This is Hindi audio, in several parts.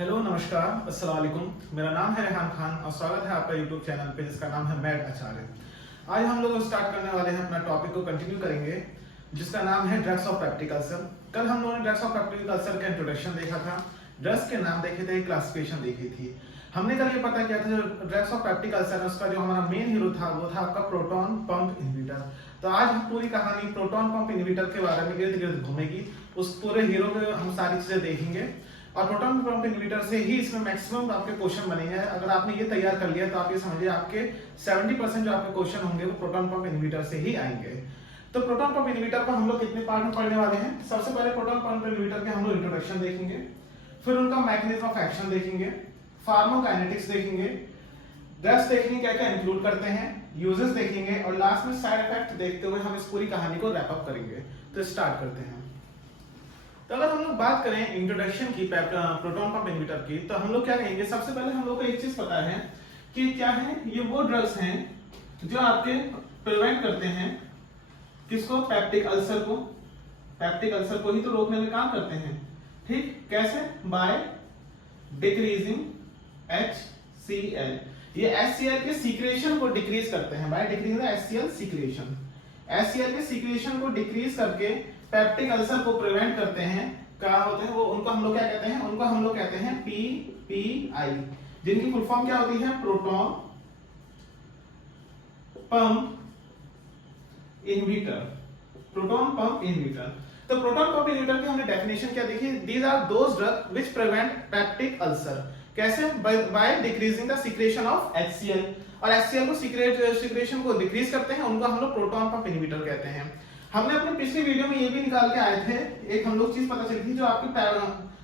हेलो नमस्कार अस्सलाम वालेकुम। मेरा नाम है रेहान खान और स्वागत है आपका यूट्यूब चैनल पे जिसका नाम है मैड आचार्य। आज हम लोग स्टार्ट करने वाले हैं, अपना टॉपिक को कंटिन्यू करेंगे जिसका नाम है ड्रग्स ऑफ प्रैक्टिक अल्सर। कल हम लोगों ने ड्रग्स ऑफ प्रैक्टिक अल्सर का इंट्रोडक्शन देखा था, ड्रग्स के नाम देखे थे, क्लासिफिकेशन देखी थी। हमने कल ये पता किया था जो ड्रग्स ऑफ प्रैक्टिक अल्सर है उसका जो हमारा मेन हीरो था वो था आपका प्रोटॉन पंप इनहिबिटर। तो आज हम पूरी कहानी प्रोटॉन पंप इनहिबिटर के बारे में इर्द गिर्द घूमेगी, उस पूरे हीरो में हम सारी चीजें देखेंगे और प्रोटॉन पंप इनहिबिटर से ही इसमें मैक्सिमम आपके क्वेश्चन बनेंगे। अगर आपने ये तैयार कर लिया तो आप ये समझिए आपके 70% जो आपके क्वेश्चन होंगे वो प्रोटॉन पंप इनहिबिटर से ही आएंगे। तो प्रोटॉन पंप इनहिबिटर को हम लोग कितने पार्ट में पढ़ने वाले हैं? सबसे पहले प्रोटॉन पंप इनहिबिटर के हम लोग इंट्रोडक्शन देखेंगे, फिर उनका मैकेनिज्म ऑफ एक्शन देखेंगे, फार्माकोकाइनेटिक्स देखेंगे, ड्रग्स देखेंगे क्या क्या इंक्लूड करते हैं, यूजेस देखेंगे और लास्ट में साइड इफेक्ट देखते हुए हम इस पूरी कहानी को रैप अप करेंगे। तो स्टार्ट करते हैं। तो अगर हम लोग बात करें इंट्रोडक्शन की प्रोटॉन पंप इनहिबिटर की, तो हम लोग क्या कहेंगे? सबसे पहले हम लोग को एक चीज पता है कि क्या है, ये वो ड्रग्स हैं जो आपके प्रिवेंट करते हैं किसको? पेप्टिक अल्सर को। पेप्टिक अल्सर को ही तो रोकने में काम करते हैं, ठीक? कैसे? By decreasing HCl। ये HCl के सीक्रेशन को डिक्रीज करते हैं by decreasing HCl secretion. HCl के सीक्रेशन को डिक्रीज करके पेप्टिक अल्सर को प्रिवेंट करते हैं। क्या होते हैं वो? उनको हम लोग क्या कहते हैं? उनको हम लोग कहते हैं PPI, जिनकी फुल फॉर्म क्या होती है? Proton pump inhibitor. Proton pump inhibitor. तो प्रोटॉन पंप इनहिबिटर की हमने डेफिनेशन क्या देखी? These are those drug which prevent peptic ulcer. कैसे? By decreasing the secretion of HCl। और HCl को सीक्रेशन को डिक्रीज करते हैं, उनको हम लोग प्रोटॉन पंप इनहिबिटर कहते हैं। हमने अपनी पिछली वीडियो में ये भी निकाल के आए थे, एक हम लोग चीज पता चली थी, जो आपकी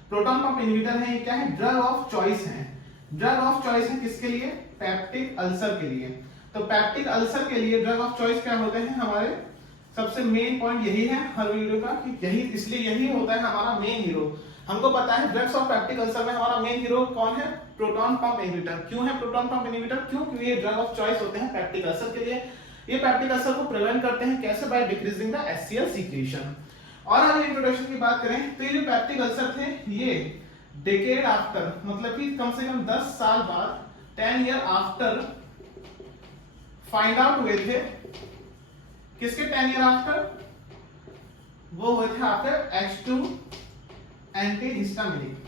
प्रोटॉन पंप इनहिबिटर है ये क्या है? ड्रग ऑफ चॉइस है। ड्रग ऑफ चॉइस है किसके लिए? पेप्टिक अल्सर के लिए। तो पेप्टिक अल्सर के लिए ड्रग ऑफ चॉइस क्या होते हैं? हमारे सबसे मेन पॉइंट यही है हर वीडियो का कि यही, इसलिए यही होता है हमारा मेन हीरो। हमको पता है ड्रग्स ऑफ पेप्टिक अल्सर में हमारा मेन हीरो कौन है? Proton pump inhibitor. क्यों है प्रोटॉन पंप इनहिबिटर? क्यों? क्योंकि ये ड्रग ऑफ चॉइस होते हैं पेप्टिक अल्सर के लिए। ये पेप्टिक अल्सर को प्रिवेंट करते हैं कैसे? By decreasing the HCl secretion. और अगर इंट्रोडक्शन की बात करें तो ये जो पेप्टिक अल्सर थे ये डेकेड आफ्टर, मतलब कि कम से कम 10 साल बाद, 10 ईयर आफ्टर फाइंड आउट हुए थे। किसके 10 ईयर आफ्टर? वो हुए थे आफ्टर H2 एंटीहिस्टामिनिक।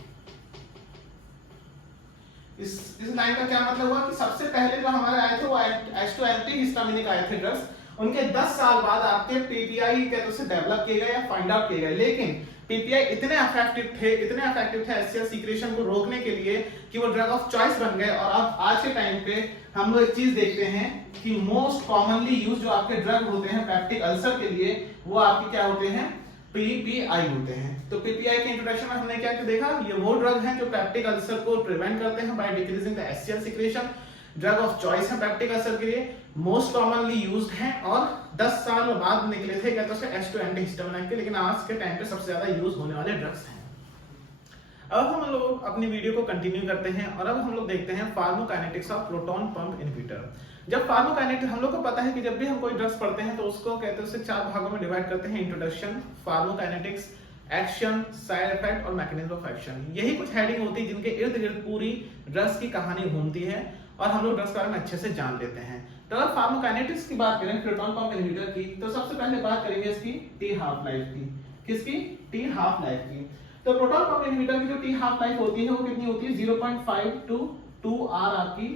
इस लाइन का क्या मतलब हुआ कि सबसे पहले जो हमारे आए थे वो H2 एंटीहिस्टामिनिक आए थे ड्रग्स, उनके 10 साल बाद आपके PPI कहते से डेवलप किए गए या फाइंड आउट किए गए। लेकिन PPI इतने इफेक्टिव थे HCl सीक्रेशन को रोकने के लिए कि वो ड्रग ऑफ चॉइस बन गए। और अब आज के टाइम पे हम लोग एक चीज देखते हैं कि मोस्ट कॉमनली यूज जो आपके ड्रग होते हैं पेप्टिक अल्सर के लिए वो आपके क्या होते हैं? PPI होते हैं। तो PPI के इंट्रोडक्शन में हमने क्या देखा? ये वो ड्रग हैं जो पेप्टिक अल्सर को प्रिवेंट करते हैं bye decreasing the HCl secretion. Drug of choice है पेप्टिक अल्सर के लिए, मोस्ट कॉमनली यूज्ड हैं और 10 साल बाद निकले थे क्या? तो H2 एंटीहिस्टामिनिक के, लेकिन आज के टाइम पे सबसे ज्यादा यूज होने वाले ड्रग्स हैं। अब हम लोग अपनी वीडियो को कंटिन्यू करते हैं और अब हम लोग देखते हैं pharmacokinetics of proton pump inhibitor. जब फार्माकोकाइनेटिक्स, हम लोग को पता है कि जब भी हम कोई ड्रग्स पढ़ते हैं तो उसको कहते हैं, उसे 4 भागों में डिवाइड करते हैं: introduction, pharmacokinetics, action, side effect और मैकेनिज्म ऑफ एक्शन। यही कुछ हेडिंग होती है जिनके इर्द गिर्द पूरी ड्रग्स की कहानी घूमती है और हम लोग ड्रग्स के बारे में अच्छे से जान लेते हैं। तो अगर फार्माकोकाइनेटिक्स की बात करें प्रोटॉन पंप इनहिबिटर की, तो सबसे पहले बात करेंगे इसकी टी हाफ लाइफ की। किसकी? टी हाफ लाइफ की। तो प्रोटॉन पंप इनहिबिटर की जो टी हाफ लाइफ होती है वो कितनी होती है? 0.5 to 2 आवर आपकी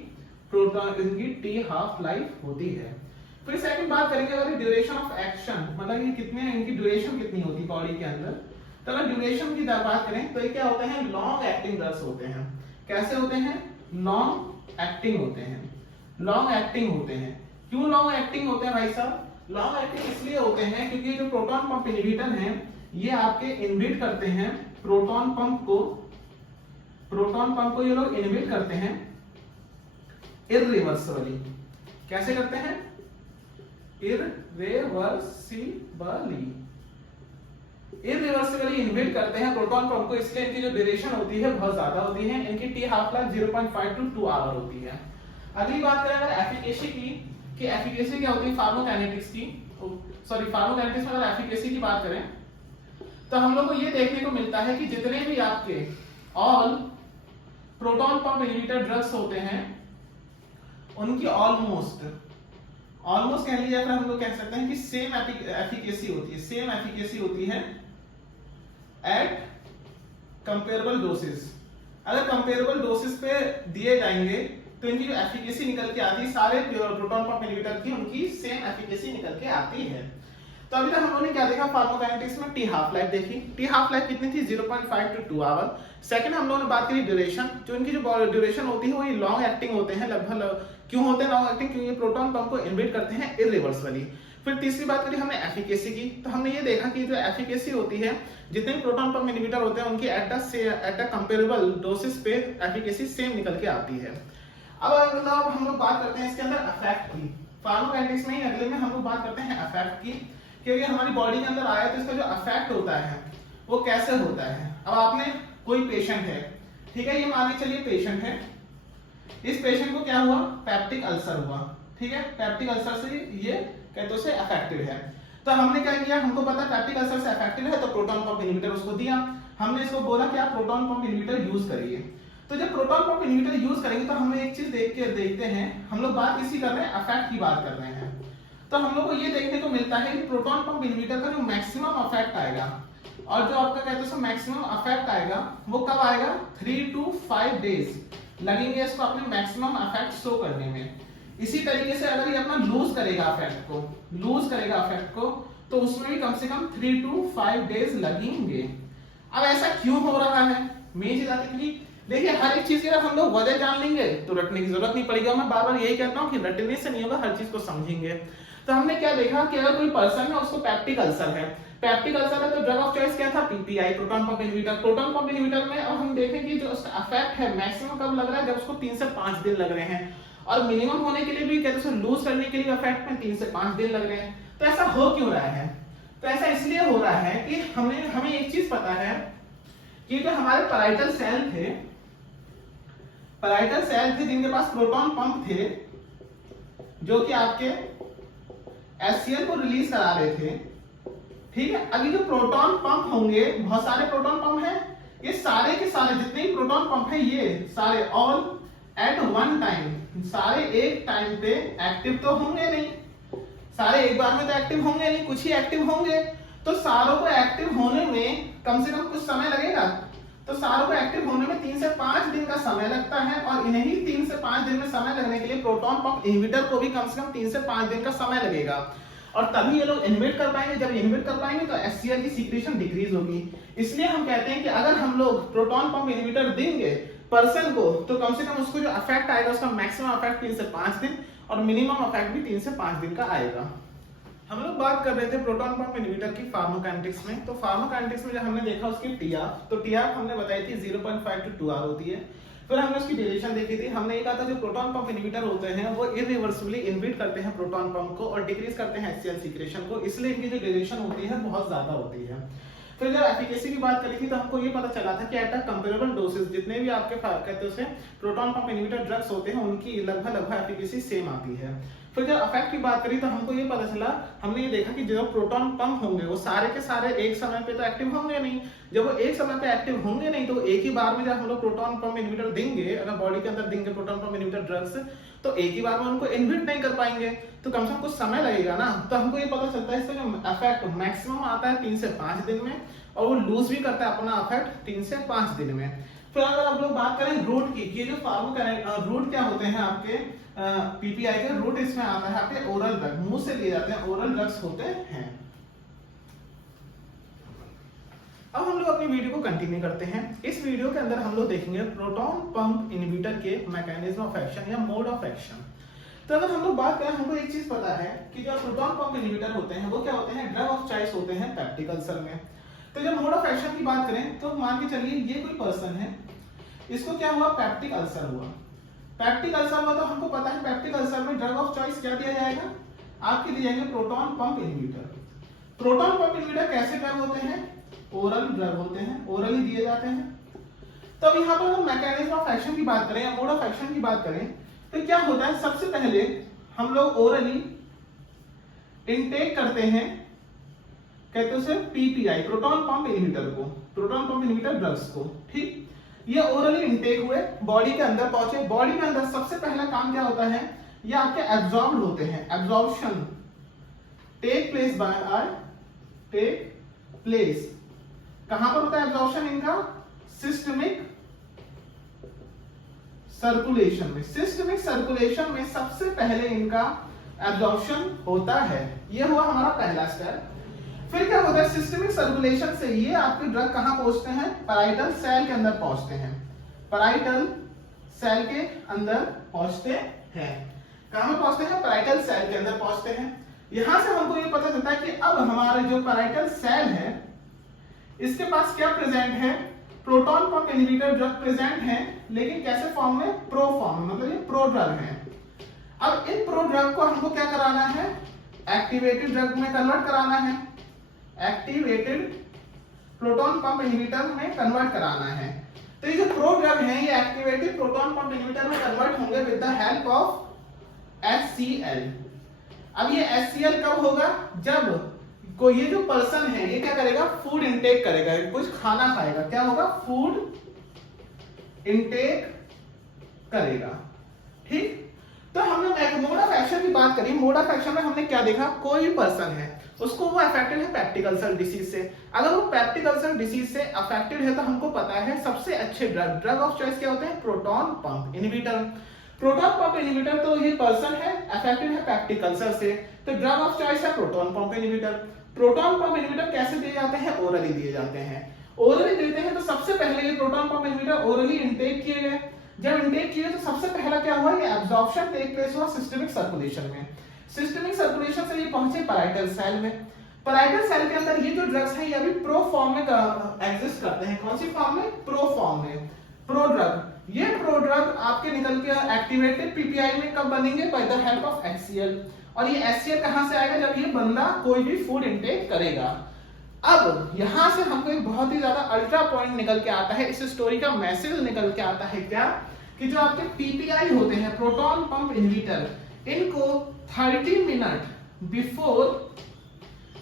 प्रोटॉन इनकी टी हाफ लाइफ होती है। फिर सेकंड बात करेंगे अगर ड्यूरेशन ऑफ एक्शन, मतलब ये कितने, इनकी ड्यूरेशन कितनी होती है बॉडी के अंदर। तो अगर ड्यूरेशन की बात करें तो ये क्या होते हैं? लॉन्ग एक्टिंग ड्रग्स होते हैं। कैसे होते हैं? लॉन्ग एक्टिंग होते हैं। लॉन्ग एक्टिंग होते हैं। क्यों लॉन्ग एक्टिंग होते हैं भाई साहब? लॉन्ग एक्टिंग इसलिए होते हैं क्योंकि जो प्रोटॉन पंप इनहिबिटर हैं ये आपके इनहिबिट करते हैं प्रोटॉन पंप को ये लोग इनहिबिट करते हैं इररिवर्सिबली। कैसे करते हैं? इररिवर्सिबली इनहिबिट करते हैं प्रोटॉन पंप को, इसलिए इनकी जो ड्यूरेशन होती है बहुत ज्यादा होती है। इनकी T half life 0.5 to 2 hour होती है। अगली बात करें अगर एफिकेसी की, कि एफिकेसी क्या होती है फार्माकोकाइनेटिक्स की, सॉरी फार्माकोकाइनेटिक्स में अगर एफिकेसी की बात करें तो हम लोग को ये देखने को मिलता है कि जितने भी आपके all proton pump inhibitor drugs होते हैं उनकी ऑलमोस्ट कह लीजिए, अगर हम लोग कह सकते हैं कि सेम एफिकेसी होती है एट कंपेरेबल डोसेस। अगर कंपेरेबल डोसेस पे दिए जाएंगे तो इनकी जो एफिकेसी निकल के आती है सारे प्रोटॉन पंप इनहिबिटर की उनकी सेम एफिकेसी निकल के आती है। तो अभी तक हम लोगों ने क्या देखा फार्माकोकाइनेटिक्स में, टी हाफ लाइफ देखी। टी हाफ लाइफ कितनी थी 0.5 to 2 आवर। सेकंड हम लोगों ने बात करी ड्यूरेशन, जो इनकी जो ड्यूरेशन होती है वो ये लॉन्ग एक्टिंग होते हैं लगभग। क्यों होते हैं लॉन्ग एक्टिंग? क्योंकि ये प्रोटॉन पंप को इनहिबिट करते हैं इरिवर्सिबली। फिर तीसरी बात करी हमने एफिकेसी की, तो हमने ये देखा कि जो एफिकेसी होती है जितने भी प्रोटॉन पंप इनहिबिटर होते हैं उनकी एट अ कंपेरेबल डोसेस पे एफिकेसी सेम निकल के आती है। अब हम लोग बात करते हैं इसके अंदर इफेक्ट की। फार्माकोकाइनेटिक्स में ही अगले में हम लोग बात करते हैं इफेक्ट की, क्योंकि हमारी बॉडी के अंदर आया तो इसका जो इफेक्ट होता है वो कैसे होता है। अब आपने कोई पेशेंट है, ठीक है, ये मान के चलिए पेशेंट है, इस पेशेंट को क्या हुआ, पेप्टिक अल्सर हुआ, ठीक है, पेप्टिक अल्सर से ये कहते उसे अफेक्टेड है। तो हमने क्या किया, हमको पता पेप्टिक अल्सर से अफेक्टेड है तो प्रोटॉन पंप इनहिबिटर उसको दिया। हमने इसको बोला कि आप प्रोटॉन पंप इनहिबिटर यूज करिए। तो जब प्रोटॉन पंप इनहिबिटर यूज करेंगे तो हम एक चीज देखते हैं, हम लोग बात इसी कर रहे हैं, इफेक्ट की बात कर रहे हैं। तो हम लोग को ये देखने को मिलता है कि प्रोटॉन पंप इनहिबिटर का जो मैक्सिमम इफेक्ट आएगा और जो आपका कहते हैं मैक्सिमम इफेक्ट आएगा वो कब आएगा, 3 to 5 डेज लगेंगे इसको अपने मैक्सिमम इफेक्ट शो करने में। इसी तरीके से अगर ये अपना लूज करेगा इफेक्ट को तो उसमें भी कम से कम 3 to 5 डेज लगेंगे। अब ऐसा क्यों हो रहा है, मेन चीज आती है। देखिए हर एक चीज की अगर हम लोग वजह जान लेंगे तो रटने की जरूरत नहीं पड़ेगी। मैं बार बार यही कहता हूँ कि रटने से नहीं होगा, हर चीज को समझेंगे। तो हमने क्या देखा कि अगर कोई पर्सन है उसको पेप्टिक अल्सर है तो ड्रग ऑफ चॉइस क्या था, PPI, proton pump inhibitor. Proton pump inhibitor में अब हम देखें कि जो उसका इफेक्ट है मैक्सिमम कब लग रहा है, जब उसको 3 से 5 दिन लग रहे हैं, और मिनिमम होने के लिए भी कहते हैं लूज करने के लिए इफेक्ट में 3 से 5 दिन लग रहे हैं। तो ऐसा हो क्यों रहा है, तो ऐसा इसलिए हो रहा है कि हमें एक चीज पता है कि जो हमारे पैराइटल सेल थे जिनके पास प्रोटॉन पंप थे जो कि आपके HCl को रिलीज करा रहे थे, ठीक है। अभी जो प्रोटॉन पंप होंगे, बहुत सारे प्रोटॉन पंप हैं, ये सारे के सारे जितने भी प्रोटॉन पंप हैं ये सारे ऑल एट वन टाइम, सारे एक टाइम पे एक्टिव तो होंगे नहीं, सारे एक बार में तो एक्टिव होंगे नहीं, कुछ ही एक्टिव होंगे। तो सारों को एक्टिव होने में कम से कम कुछ समय लगेगा। तो सारों को एक्टिव होने में 3 से 5 दिन का समय लगता है, और इन्हीं 3 से 5 दिन में समय लगने के लिए प्रोटॉन पंप इनहिबिटर को भी कम से कम 3 से 5 दिन का समय लगेगा, और तभी ये लोग इनहिबिट कर पाएंगे। जब इनहिबिट कर पाएंगे तो HCl की सीक्रेशन डिक्रीज होगी। इसलिए हम कहते हैं कि अगर हम लोग प्रोटॉन पंप इनहिबिटर देंगे पर्सन को तो कम से कम उसको जो इफेक्ट आएगा उसका मैक्सिमम इफेक्ट 3 से 5 दिन और मिनिमम इफेक्ट भी 3 से 5 दिन का आएगा। हम लोग बात कर रहे थे प्रोटॉन पंप इनहिबिटर की फार्माकोकाइनेटिक्स में। तो फार्माकोकाइनेटिक्स में जब हमने देखा उसकी टीआर, तो टीआर हमने बताई थी 0.5 to 2 आवर होती है। फिर हमने उसकी ड्यूरेशन देखी थी। हमने ये कहा था जो प्रोटॉन पंप इनहिबिटर होते हैं वो इरिवर्सिबली इनहिबिट करते हैं प्रोटॉन पंप को और डिक्रीज करते हैं HCl सीक्रेशन को, इसलिए इनकी जो ड्यूरेशन होती है बहुत ज्यादा होती है। फिर जब एफिकेसी की बात करी थी तो हमको ये पता चला था कि एट अ कंपेरेबल डोसेस जितने भी आपके कहते हैं प्रोटॉन पंप इनहिबिटर ड्रग्स होते हैं उनकी लगभग एफिकेसी सेम आती है। फिर जब इफेक्ट की बात करी तो हमको ये पता चला, हमने ये देखा कि जो प्रोटॉन पंप होंगे वो सारे के सारे एक समय पे तो एक्टिव होंगे नहीं। जब वो एक समय पे एक्टिव होंगे नहीं तो एक ही बार में जब हम लोग प्रोटॉन पंप इनहिबिटर देंगे, अगर बॉडी के अंदर देंगे प्रोटॉन पंप इनहिबिटर ड्रग्स, तो एक ही बार में उनको इनहिबिट नहीं कर पाएंगे, तो कम से कम कुछ समय लगेगा ना। तो हमको ये पता चलता है इसका जो इफेक्ट मैक्सिमम आता है 3 से 5 दिन में, और वो लूज भी करता है अपना इफेक्ट 3 से 5 दिन में। फिर अगर आप लोग बात करें रूट की, ये जो रूट क्या होते हैं आपके पीपीआई के रूट, इसमें आता है आपके ओरल ड्रग, मुंह से लिए जाते हैं ओरल ड्रग्स होते हैं। अब हम लोग अपनी वीडियो को कंटिन्यू करते हैं। इस वीडियो के अंदर हम लोग देखेंगे प्रोटॉन पंप इनहिबिटर के मैकेनिज्म ऑफ एक्शन या मोड ऑफ एक्शन। तो अगर हम लोग बात करें, हमको एक चीज पता है कि जो प्रोटॉन पंप इनहिबिटर होते हैं वो क्या होते हैं, ड्रग ऑफ चॉइस होते हैं पेप्टिक अल्सर में। तो जब मोड ऑफ एक्शन की बात करें तो मान के चलिए ये कोई पर्सन है, इसको क्या हुआ, पेप्टिक अल्सर हुआ। पेप्टिक अल्सर हुआ तो हमको पता है पेप्टिक अल्सर में ड्रग ऑफ चॉइस क्या दिया जाएगा, आपके दिए जाएंगे proton pump inhibitor. Proton pump inhibitor कैसे ड्रग होते हैं, ओरल ड्रग होते हैं, ओरली दिए जाते हैं। तो अब यहाँ पर हम मैकेनिज्म ऑफ एक्शन की बात करें या मोड ऑफ एक्शन की बात करें तो क्या होता है, सबसे पहले हम लोग ओरली इनटेक करते हैं, कहते हैं पीपीआई, प्रोटॉन पंप इनहिबिटर को, प्रोटॉन पंप इनहिबिटर ड्रग्स को, ठीक। ये ओरली इनटेक हुए, बॉडी के अंदर पहुंचे। बॉडी के अंदर सबसे पहला काम क्या होता है, ये आपके एब्जॉर्ब होते हैं। एब्जॉर्प्शन टेक प्लेस बाय आई, टेक प्लेस कहां पर होता है एब्जॉर्प्शन इनका, सिस्टमिक सर्कुलेशन में। सिस्टमिक सर्कुलेशन में सबसे पहले इनका एब्जॉर्प्शन होता है। ये हुआ हमारा पहला स्टेप। फिर क्या होता है, सिस्टमिक सर्कुलेशन से ये आपके ड्रग कहां पहुंचते हैं, पैराइटल सेल के अंदर पहुंचते हैं। पैराइटल सेल के अंदर पहुंचते हैं। कहां पहुंचते हैं, पैराइटल सेल के अंदर पहुंचते हैं। यहां से हमको ये पता चलता है कि अब हमारे जो पैराइटल सेल है इसके पास क्या प्रेजेंट है, proton pump inhibitor drug present है, लेकिन कैसे फॉर्म में, प्रो फॉर्म, मतलब ये प्रो ड्रग है। अब इन प्रो ड्रग को हमको क्या कराना है, एक्टिवेटेड ड्रग में कन्वर्ट कराना है। एक्टिवेटेड प्रोटॉन पंप इनहिबिटर में कन्वर्ट कराना है। तो ये जो प्रो ड्रग है ये एक्टिवेटेड प्रोटॉन पंप इनहिबिटर में कन्वर्ट होंगे with the help of HCl। अब ये HCl कब होगा, जब कोई ये जो पर्सन है ये क्या करेगा, फूड इनटेक करेगा, कुछ खाना खाएगा, क्या होगा, फूड इनटेक करेगा। ठीक, तो हमने मोड ऑफ एक्शन की बात करी। मोड ऑफ एक्शन में हमने क्या देखा, कोई भी पर्सन है उसको वो अफेक्टेड है पेप्टिक अल्सर डिसीज से। अगर वो पेप्टिक अल्सर डिसीज से अफेक्टेड है तो हमको पता है सबसे अच्छे ड्रग ऑफ चॉइस क्या होते हैं, proton pump inhibitor. Proton pump inhibitor, तो ये पर्सन है अफेक्टेड है पेप्टिक अल्सर से, तो ड्रग ऑफ चॉइस है proton pump inhibitor. Proton pump inhibitor कैसे दिए जाते हैं, ओरली दिए जाते हैं। ओरली देते हैं तो सबसे पहले ये proton pump inhibitor orally intake किए गए। जब इनटेक किए तो सबसे पहला क्या हुआ, ये एब्जॉर्प्शन टेक प्लेस हुआ सिस्टमिक सर्कुलेशन में। सिस्टमिक सर्कुलेशन से ये पहुंचे पैराइटल सेल में। पैराइटल सेल के अंदर ये जो ड्रग्स हैं ये अभी प्रो फॉर्म में एग्जिस्ट करते हैं। कौन सी फॉर्म में, प्रो फॉर्म में, प्रो ड्रग। ये प्रो ड्रग आपके निकल के एक्टिवेटेड पीपीआई में कब बनेंगे, by the help of HCl। और ये HCl कहां से आएगा, जब ये बंदा कोई भी फूड इनटेक करेगा। अब यहां से हमको एक बहुत ही ज्यादा अल्ट्रा पॉइंट निकल के आता है, इस स्टोरी का मैसेज निकल के आता है क्या, कि जो आपके पीपीआई होते हैं प्रोटॉन पंप इनहिबिटर, इनको 30 मिनट बिफोर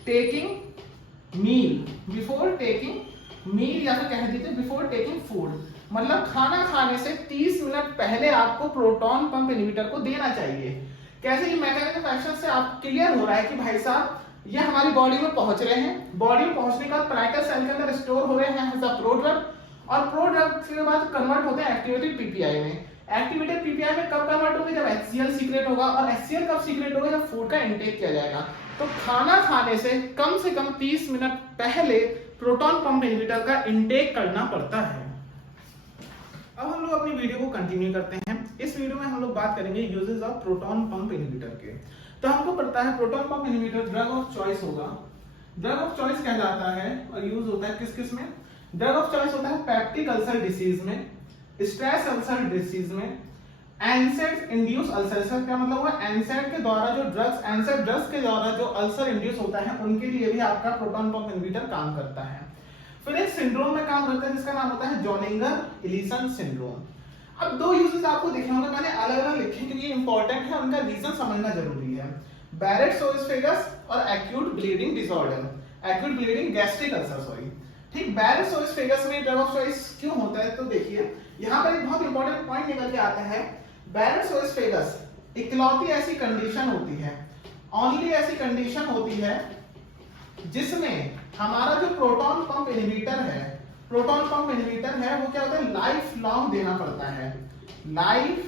टेकिंग मील या फिर कह दीजिए बिफोर टेकिंग फूड, मतलब खाना खाने से 30 मिनट पहले आपको प्रोटॉन पंप इनहिबिटर को देना चाहिए। कैसे, ये मैकेनिज्म ऑफ एक्शन से आप क्लियर हो रहा है कि भाई साहब ये हमारी बॉडी में पहुंच रहे हैं, बॉडी में पहुंचने के बाद पैराइटल सेल के अंदर स्टोर हो रहे हैं एज अ प्रो ड्रग, और प्रो ड्रग के बाद कन्वर्ट होते हैं एक्टिवेटेड पीपीआई में। एक्टिवेटेड पीपीआई में कब कन्वर्ट होंगे, जब HCl सीक्रेट होगा, और HCl कब सीक्रेट होगा, जब फूड का इंटेक किया जाएगा। तो खाना खाने से कम 30 मिनट पहले प्रोटॉन पंप इनहिबिटर का इंटेक करना पड़ता है। अब हम लोग अपनी वीडियो को कंटिन्यू करते हैं। इस वीडियो में हम लोग बात करेंगे uses of proton pump inhibitor के। तो हमको पता है proton pump inhibitor drug of choice होगा। ड्रग ऑफ चॉइस कहलाता है और यूज होता है किस किस में, ड्रग ऑफ चॉइस होता है पेप्टिक अल्सर डिसीज में, स्ट्रेस अल्सर डिसीज में, एनसेड इंड्यूस अल्सर। इसका क्या मतलब हुआ, एनसेड के द्वारा जो ड्रग्स, एनसेड ड्रग्स के द्वारा जो अल्सर इंड्यूस होता है उनके लिए भी आपका प्रोटॉन पंप इनहिबिटर काम करता है। फिर एक सिंड्रोम में काम करता है जिसका नाम होता है जोनिंगर-इलिसन सिंड्रोम। अब दो यूजेस आपको दिखे होंगे, मैंने अलग-अलग लिखे क्योंकि ये इंपॉर्टेंट है, उनका रीजन समझना जरूरी है। बैरेट्स ओएसफेगस और acute bleeding disorder, acute bleeding gastric ulcer, sorry. ठीक, बैरेट्स ओएसफेगस में ड्रग ऑफ चॉइस क्यों होता है, तो देखिए यहां पर एक बहुत इंपॉर्टेंट पॉइंट निकल के आता है। बैरेट्स ओएसफेगस इकलौती ऐसी कंडीशन होती है, ओनली ऐसी कंडीशन होती है जिसमें हमारा जो प्रोटॉन पंप इनहिबिटर है, प्रोटॉन पंप इनहिबिटर है वो क्या होता है, लाइफ लॉन्ग देना पड़ता है, लाइफ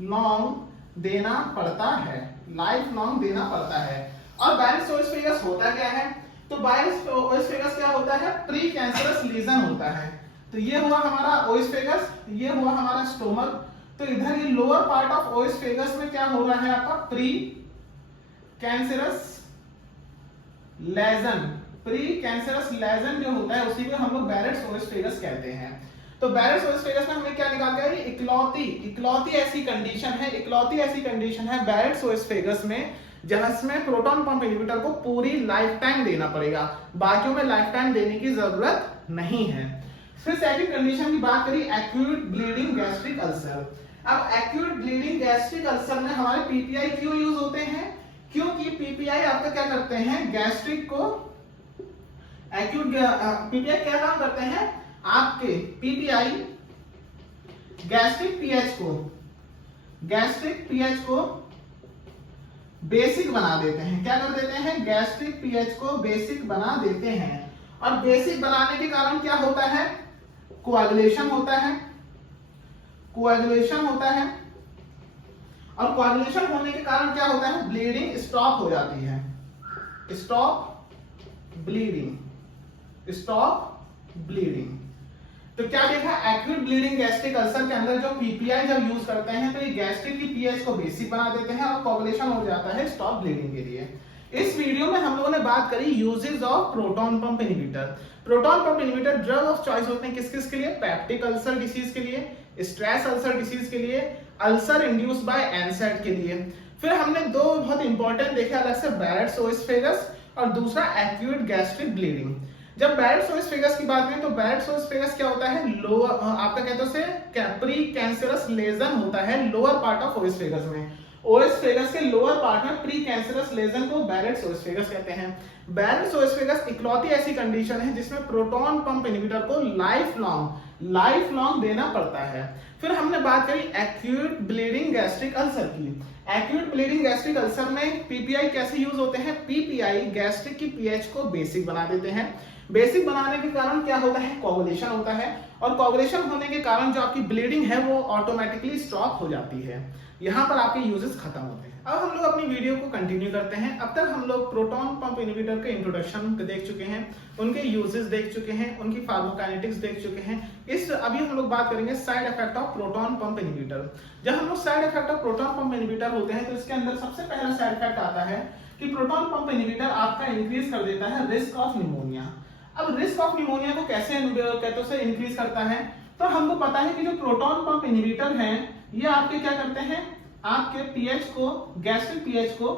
लॉन्ग देना पड़ता है, लाइफ लॉन्ग देना पड़ता है। और बैरेट्स ओएसफेगस होता क्या है, तो बैरेट्स ओएसफेगस क्या होता है, प्री कैंसरस लीजन होता है। तो ये हुआ हमारा ओएसफेगस, ये हुआ हमारा स्टोमक। तो इधर ये लोअर पार्ट ऑफ ओएसफेगस में क्या हो रहा है आपका, pre cancerous lesion, pre cancerous lesion जो होता है उसी को हम लोग बैरेट्स ओएसफेगस कहते हैं। तो बैरेट्स ओएसफेगस में हमें क्या निकाल के आया, इकलौती ऐसी कंडीशन है, इकलौती ऐसी कंडीशन है बैरेट्स ओएसफेगस में जिसमें प्रोटॉन पंप इनहिबिटर को पूरी लाइफ टाइम देना पड़ेगा, बाकियों में लाइफ टाइम देने की जरूरत नहीं है। फिर सेकंड कंडीशन की बात करी, एक्यूट ब्लीडिंग गैस्ट्रिक अल्सर। अब एक्यूट ब्लीडिंग गैस्ट्रिक अल्सर में हमारे पीपीआई क्यों यूज होते हैं, क्योंकि पीपीआई आपका क्या करते हैं, गैस्ट्रिक को, एक्यूट पीपीआई क्या काम करते हैं, आपके पीपीआई गैस्ट्रिक पीएच को बेसिक बना देते हैं। क्या कर देते हैं? गैस्ट्रिक पीएच को बेसिक बना देते हैं। और बेसिक बनाने के कारण क्या होता है? कोएगुलेशन होता है। और कोएगुलेशन होने के कारण क्या होता है? ब्लीडिंग स्टॉप हो जाती है। Stop bleeding. तो क्या देखा? एक्यूट ब्लीडिंग गैस्ट्रिक अल्सर के अंदर जो पीपीआई जब यूज करते हैं तो ये गैस्ट्रिक की पीएच को बेसिक बना देते हैं और कोएगुलेशन हो जाता है स्टॉप ब्लीडिंग के लिए। इस वीडियो में हम लोगों ने बात करी uses of proton pump inhibitor. Proton pump inhibitor drug of choice होते हैं किस किस के लिए? पेप्टिक अल्सर डिसीज के लिए, स्ट्रेस अल्सर डिसीज के लिए, अल्सर इंड्यूस्ड बाय एनसैड के लिए। फिर हमने दो बहुत इंपॉर्टेंट देखे अलग से, बैरेट्स ओएसोफेगस और दूसरा एक्यूट गैस्ट्रिक ब्लीडिंग। जब बैरेट्स ओएसोफेगस की बात करें तो बैरेट्स ओएसोफेगस क्या होता है? लोअर आपका कहते हैं प्री कैंसरस लेजन होता है लोअर पार्ट ऑफ ओएसोफेगस में। ओएसोफेगस के लोअर पार्ट में प्री कैंसरस लेजन को बैरेट्स ओएसोफेगस कहते हैं। बैरेट्स ओएसोफेगस इकलौती ऐसी कंडीशन है जिसमें प्रोटॉन पंप इनहिबिटर को लाइफ लॉन्ग देना पड़ता है। फिर हमने बात करी एक्यूट ब्लीडिंग गैस्ट्रिक अल्सर की। एक्यूट ब्लीडिंग गैस्ट्रिक अल्सर में पीपीआई कैसे यूज होते हैं? पीपीआई गैस्ट्रिक की पीएच को बेसिक बना देते हैं। बेसिक बनाने के कारण क्या होता है? कोएगुलेशन होता है। और कोएगुलेशन होने के कारण जो आपकी ब्लीडिंग है वो ऑटोमेटिकली स्टॉप हो जाती है। यहाँ पर आपके यूजेस खत्म होते हैं। अब हम लोग अपनी वीडियो को कंटिन्यू करते हैं। अब तक हम लोग प्रोटॉन पंप इनहिबिटर के इंट्रोडक्शन देख चुके हैं, उनके यूजेस देख चुके हैं, उनकी फार्माकोकाइनेटिक्स देख चुके हैं। अभी हम लोग बात करेंगे side effect of proton pump inhibitor. जब हम लोग side effect of proton pump inhibitor होते हैं तो इसके अंदर सबसे पहला साइड इफेक्ट आता है कि प्रोटॉन पंप इनहिबिटर आपका इंक्रीज कर देता है रिस्क ऑफ निमोनिया। अब रिस्क ऑफ निमोनिया को कैसे इंक्रीज करता है? तो हमको पता है कि जो प्रोटॉन पंप इनहिबिटर हैं ये आपके क्या करते हैं? आपके पीएच को, गैस्ट्रिक पीएच को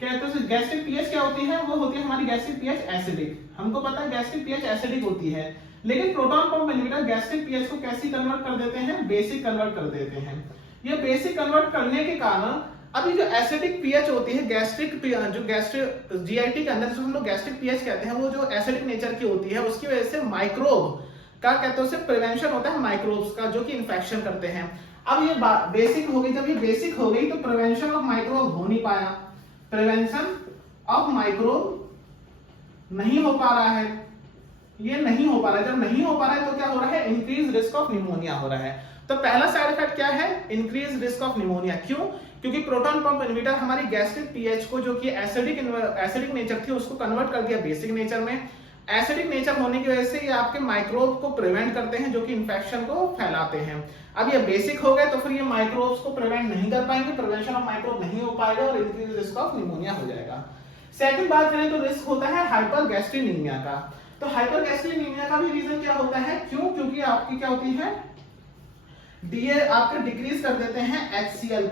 कहते हैं। गैस्ट्रिक पीएच क्या होती है? वो होती है हमारी गैस्ट्रिक पीएच एसिडिक। हमको पता है गैस्ट्रिक पीएच एसिडिक होती है, लेकिन proton pump inhibitor gastric pH को कैसे कन्वर्ट कर देते हैं? बेसिक कन्वर्ट कर देते हैं। ये बेसिक कन्वर्ट करने के कारण अभी जो एसिडिक पीएच होती है गैस्ट्रिक जीआईटी के अंदर जो हम लोग गैस्ट्रिक पीएच कहते हैं वो जो एसिडिक नेचर की होती है उसकी वजह से माइक्रोब का कहते हैं प्रिवेंशन होता है माइक्रोब्स का जो कि इन्फेक्शन करते हैं। अब ये बेसिक हो गई, जब ये बेसिक हो गई तो प्रिवेंशन ऑफ माइक्रोब हो नहीं पाया, प्रिवेंशन ऑफ माइक्रोब नहीं हो पा रहा है, ये नहीं हो पा रहा है। जब नहीं हो पा रहा है तो क्या हो रहा है? इंक्रीज रिस्क ऑफ निमोनिया हो रहा है। तो पहला साइड इफेक्ट क्या है? Increase risk of pneumonia. क्यों? क्योंकि प्रोटॉन पंप इनहिबिटर हमारी गैस्ट्रिक पीएच को जो कि एसिडिक नेचर थी उसको कन्वर्ट कर दिया बेसिक नेचर में। एसिडिक नेचर होने की वजह से ये आपके माइक्रोब को प्रिवेंट करते हैं जो कि इन्फेक्शन को फैलाते हैं। अब ये बेसिक हो गए तो फिर ये माइक्रोब्स को प्रिवेंट नहीं कर पाएंगे, प्रिवेंशन ऑफ माइक्रोब नहीं हो पाएगा और इंक्रीज रिस्क ऑफ निमोनिया हो जाएगा। सेकंड बात करें तो रिस्क होता है हाइपरगैस्ट्रीनीमिया का। तो हाइपरगैस्ट्रीनीमिया का भी रीजन क्या होता है? क्यों? क्योंकि आपकी क्या होती है? डीए आपके डिक्रीज कर देते हैं एचसीएल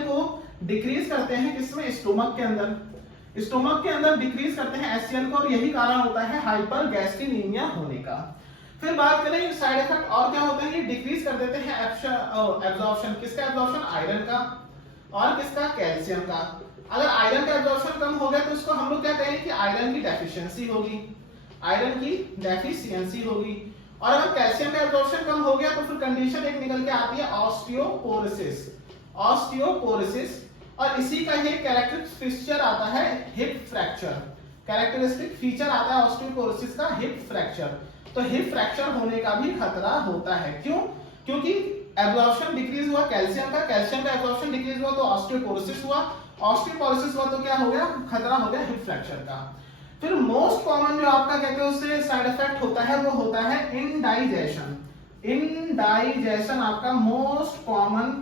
को डिक्रीज करते हैं किसमें? स्टोमक के अंदर डिक्रीज करते हैं एचसीएल को और यही कारण होता है हाइपरगैस्ट्रीनीमिया होने का। फिर बात करें साइड इफेक्ट और क्या होता है? ये डिक्रीज कर देते हैं एब्जॉर्प्शन। किसका एब्जॉर्प्शन? आयरन का और किसका? कैल्शियम का। अगर आयरन का एब्जॉर्प्शन कम हो गया तो इसको हम लोग क्या कहेंगे कि आयरन की डेफिशिएंसी होगी। और अगर कैल्शियम का एब्जॉर्प्शन कम हो गया तो फिर कंडीशन एक निकल के आती है ऑस्टियोपोरोसिस। और इसी का ये कैरेक्टरिस्टिक फीचर आता है हिप फ्रैक्चर। कैरेक्टरिस्टिक फीचर आता है ऑस्टियोपोरोसिस का हिप फ्रैक्चर। तो हिप फ्रैक्चर होने का भी खतरा होता है। क्यों? क्योंकि एब्जॉर्प्शन डिक्रीज हुआ कैल्शियम का एब्जॉर्प्शन डिक्रीज हुआ तो ऑस्टियोपोरोसिस हुआ तो क्या हो गया? खतरा हो गया हिप फ्रैक्चर का। फिर मोस्ट कॉमन जो आपका कहते हैं उससे साइड इफेक्ट होता है वो होता है इनडाइजेशन। आपका मोस्ट कॉमन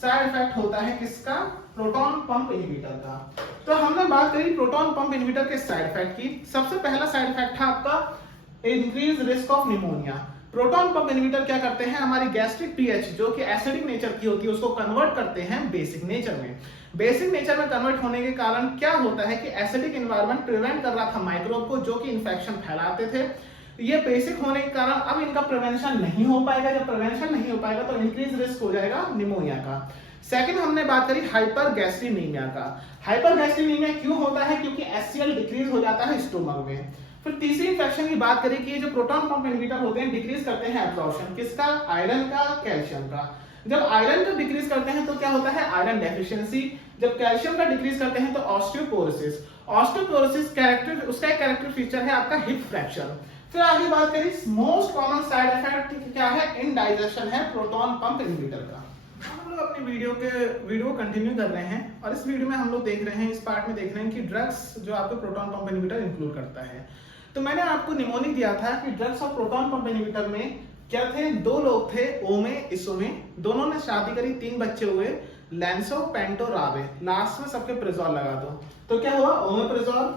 साइड इफेक्ट होता है किसका? प्रोटॉन पंप इनहिबिटर का। तो हमने बात करी प्रोटॉन पंप इनहिबिटर के साइड इफेक्ट की। सबसे पहला साइड इफेक्ट था आपका increase risk of pneumonia. Proton pump inhibitor क्या करते हैं? हमारी गैस्ट्रिक पीएच जो कि एसिडिक नेचर की होती है उसको कन्वर्ट करते हैं बेसिक नेचर में। बेसिक नेचर में कन्वर्ट होने के कारण क्या होता है कि एसिडिक एनवायरनमेंट प्रिवेंट कर रहा था माइक्रोब को जो कि इन्फेक्शन फैलाते थे। ये बेसिक होने के कारण अब इनका प्रिवेंशन नहीं हो पाएगा। जब प्रिवेंशन नहीं हो पाएगा तो इंक्रीज रिस्क हो जाएगा निमोनिया का। सेकंड हमने बात करी हाइपरगैस्ट्रीनीमिया का। हाइपरगैस्ट्रीनीमिया क्यों होता है? क्योंकि एचसीएल डिक्रीज हो जाता है स्टोमक में। फिर तीसरी इंफेक्शन की बात करें कि ये जो प्रोटॉन पंप इनहिबिटर होते हैं डिक्रीज करते हैं एब्जॉर्प्शन किसका, आयरन का, कैल्शियम का। जब आयरन का डिक्रीज करते हैं तो क्या होता है, आयरन डेफिशिएंसी। जब कैल्शियम का डिक्रीज करते हैं तो ऑस्टियोपोरोसिस। ऑस्टियोपोरोसिस कैरेक्टर, उसका एक कैरेक्टर फीचर है आपका हिप फ्रैक्चर। फिर आगे बात करें मोस्ट कॉमन साइड इफेक्ट क्या है, इनडाइजेशन है प्रोटॉन पंप इनहिबिटर का। हम लोग अपने वीडियो को कंटिन्यू कर रहे हैं और इस वीडियो में हम लोग देख रहे हैं, इस पार्ट में देख रहे हैं कि ड्रग्स जो आपको प्रोटॉन पंप इनहिबिटर इंक्लूड करता है। तो मैंने आपको निमोनिक दिया था कि ड्रग्स और प्रोटॉन पंप इनहिबिटर में क्या थे, दो लोग थे, ओमे इसोमे, दोनों ने शादी करी, 3 बच्चे हुए, लैंसो पेंटो रावे, लास्ट में सबके प्रिजोल लगा दो। तो क्या हुआ, ओमेप्रिजोल,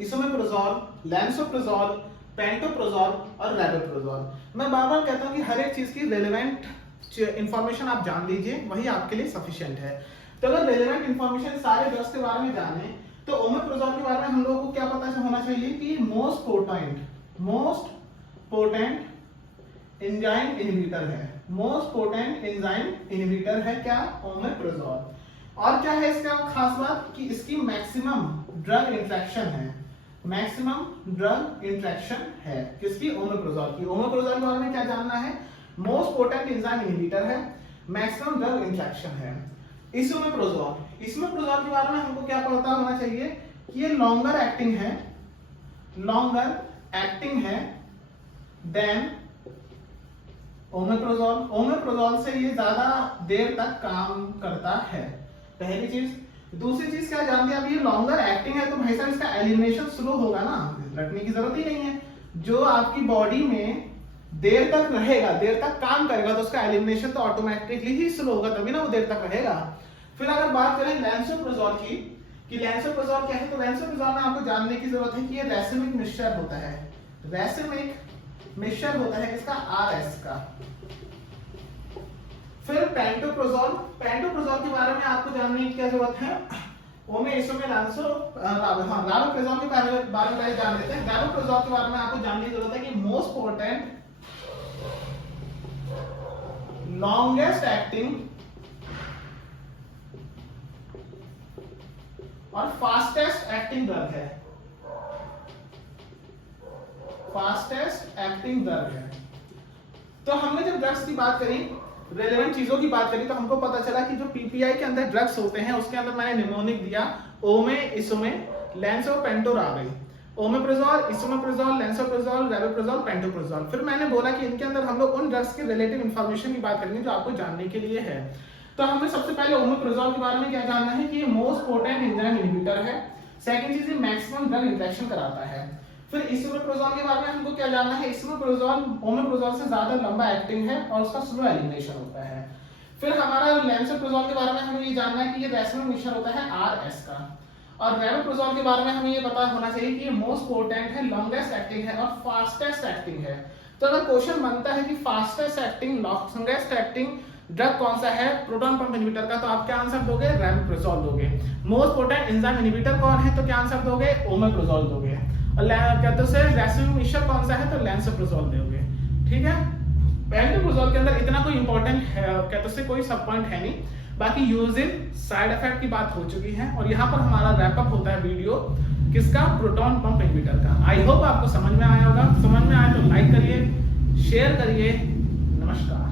इसोमेप्रिजोल, लैंसोप्रिजोल, पेंटोप्रिजोल और रैबोप्रिजोल। मैं बार बार कहता हूं कि हर एक चीज की रेलेवेंट इंफॉर्मेशन आप जान लीजिए, वही आपके लिए सफिशिएंट है। तो अगर रेलेवेंट इंफॉर्मेशन सारे ड्रग्स के बारे में जाने तो ओमेप्रिजोल के बारे में हम लोगों को क्या पता होना चाहिए कि मोस्ट पोटेंट एंजाइम इनहिबिटर है, मोस्ट पोटेंट एंजाइम इनहिबिटर है क्या, ओमेप्रिजोल। और क्या है इसका खास बात कि इसकी मैक्सिमम ड्रग इंटरेक्शन है, मैक्सिमम ड्रग इंटरेक्शन है किसकी, ओमेप्रिजोल की। ओमेप्रिजोल के बारे में क्या जानना है, मोस्ट पोटेंट एंजाइम इनहिबिटर है, मैक्सिमम ड्रग इंटरेक्शन है। इसोमेप्रिजोल के बारे में हमको क्या पता होना चाहिए कि ये लॉन्गर एक्टिंग है देन ओमेप्रिजोल। ओमेप्रिजोल से ये ज्यादा देर तक काम करता है, पहली चीज। दूसरी चीज क्या जानते हैं, अब ये लॉन्गर एक्टिंग है तो भाई साहब इसका एलिमिनेशन स्लो होगा ना, रटने की जरूरत ही नहीं है। जो आपकी बॉडी में देर तक रहेगा, देर तक काम करेगा तो उसका एलिमिनेशन तो ऑटोमेटिकली ही स्लो होगा, तभी ना वो देर तक रहेगा। फिर अगर बात करें लैंसोप्रिजोल की कि लैंसोप्रिजोल क्या है, तो लैंसोप्रिजोल में आपको जानने की जरूरत है कि ये रैसिमिक मिक्सचर होता है, रैसिमिक मिक्सचर होता है किसका, आरएस का। फिर पेंटोप्रिजोल के बारे में आपको जानने की क्या जरूरत है, ओमे इसोमे लैंसो राबोप्रिजोल के बारे में पहले जान लेते हैं। राबोप्रिजोल के बारे में आपको जानने की जरूरत है कि मोस्ट पोटेंट लॉन्गेस्ट एक्टिंग और फास्टेस्ट एक्टिंग ड्रग है, फास्टेस्ट एक्टिंग ड्रग है। तो हमने जब ड्रग्स की बात करी, रेलेवेंट चीजों की बात करी, तो हमको पता चला कि जो पीपीआई के अंदर ड्रग्स होते हैं उसके अंदर मैंने निमोनिक दिया, ओमे इसोमे लैंसो पेंटो रावे, ओमेप्रिजोल, इसोमेप्रिजोल, लैंसोप्रिजोल, रैबोप्रिजोल, पेंटोप्रिजोल। फिर मैंने बोला कि इनके अंदर हम लोग उन ड्रग्स के रिलेटिव इंफॉर्मेशन की बात करेंगे जो आपको जानने के लिए है। तो हमें सबसे पहले ओमेप्रिजोल के बारे में क्या जानना है कि ये मोस्ट पोटेंट एंजाइम इनहिबिटर है। सेकंड चीज, ये मैक्सिमम ड्रग इंटरेक्शन कराता है। फिर इसोमेप्रिजोल के बारे में हमको क्या जानना है, इसोमेप्रिजोल ओमेप्रिजोल से ज्यादा लंबा एक्टिंग है और उसका स्लो एलिमिनेशन होता है। फिर हमारा लैंसोप्रिजोल के बारे में हमें ये जानना है कि ये रैसिमिक मिक्सचर होता है आरएस का। और रैबोप्रिजोल के बारे में हमें ये पता होना चाहिए कि ये मोस्ट पोटेंट है, लॉन्गेस्ट एक्टिंग है और फास्टेस्ट एक्टिंग है। तो अगर क्वेश्चन बनता है कि fastest acting, longest acting drug कौन सा है प्रोटॉन पंप इनहिबिटर का, तो आप क्या आंसर दोगे, रैबोप्रिजोल दोगे। मोस्ट पोटेंट एंजाइम इनहिबिटर कौन है, तो क्या आंसर दोगे, ओमेप्रिजोल दोगे। और कहते हैं रैसिमिक मिक्सचर कौन सा है, तो लैंसोप्रिजोल दोगे। ठीक है, पेंटोप्रिजोल के अंदर इतना कोई इंपॉर्टेंट कहते से कोई सब पॉइंट है नहीं, बाकी यूजिंग साइड इफेक्ट की बात हो चुकी है। और यहाँ पर हमारा रैप अप होता है वीडियो किसका, प्रोटॉन पंप इनहिबिटर का। आई होप आपको समझ में आया होगा, समझ में आया तो लाइक करिए, शेयर करिए। नमस्कार।